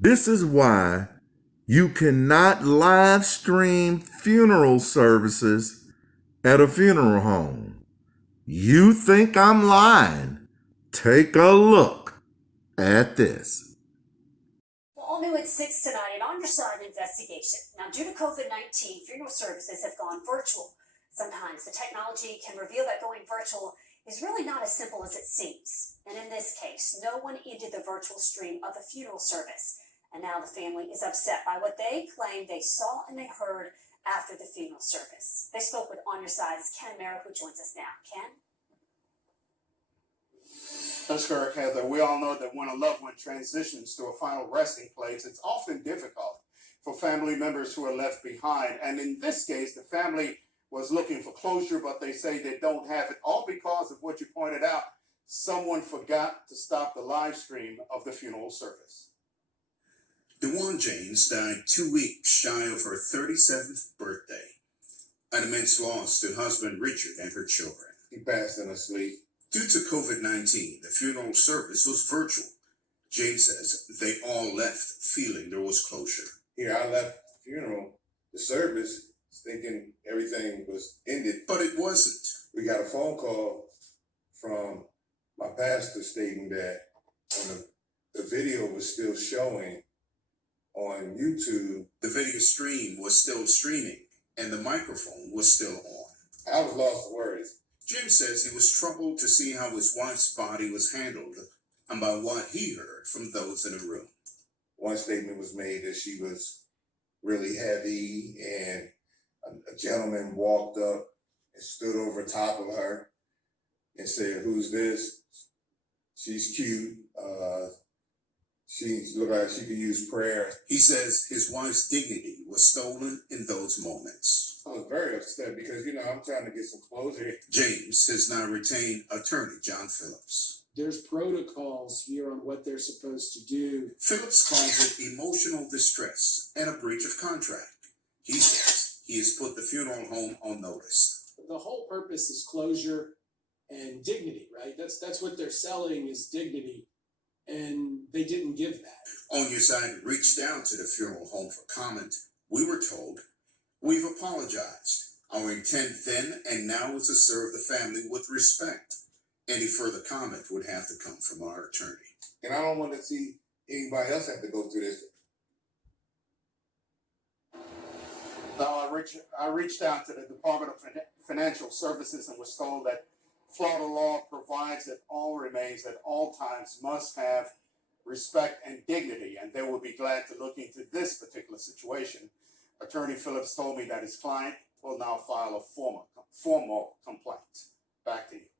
This is why you cannot live stream funeral services at a funeral home. You think I'm lying? Take a look at this. Well, all new at 6 tonight, an on-your-side investigation. Now, due to COVID-19, funeral services have gone virtual. Sometimes the technology can reveal that going virtual is really not as simple as it seems. And in this case, no one ended the virtual stream of the funeral service. And now the family is upset by what they claim they saw and they heard after the funeral service. They spoke with On Your Side's Ken Mara, who joins us now. Ken? That's correct, Heather. We all know that when a loved one transitions to a final resting place, it's often difficult for family members who are left behind. And in this case, the family was looking for closure, but they say they don't have it, all because of what you pointed out. Someone forgot to stop the live stream of the funeral service. DeWan James died 2 weeks shy of her 37th birthday. An immense loss to husband Richard and her children. He passed in his sleep. Due to COVID-19, the funeral service was virtual. James says they all left feeling there was closure. Here, I left the funeral, the service, thinking everything was ended. But it wasn't. We got a phone call from my pastor stating that when the video was still showing on YouTube, the video stream was still streaming and the microphone was still on. I was lost for words. Jim says he was troubled to see how his wife's body was handled and by what he heard from those in the room. One statement was made that she was really heavy, and a gentleman walked up and stood over top of her and said, "Who's this? She's cute. She looked like she could use prayer." He says his wife's dignity was stolen in those moments. I was very upset because, I'm trying to get some closure. James has now retained attorney John Phillips. There's protocols here on what they're supposed to do. Phillips calls it emotional distress and a breach of contract. He says he has put the funeral home on notice. The whole purpose is closure and dignity, right? That's what they're selling is dignity, and they didn't give that. On Your Side reached out to the funeral home for comment. We were told, "We've apologized. Our intent then and now is to serve the family with respect. Any further comment would have to come from our attorney." And I don't want to see anybody else have to go through this. Now, I reached out to the Department of Financial Services and was told that Florida law provides that all remains at all times must have respect and dignity, and they will be glad to look into this particular situation. Attorney Phillips told me that his client will now file a formal complaint. Back to you.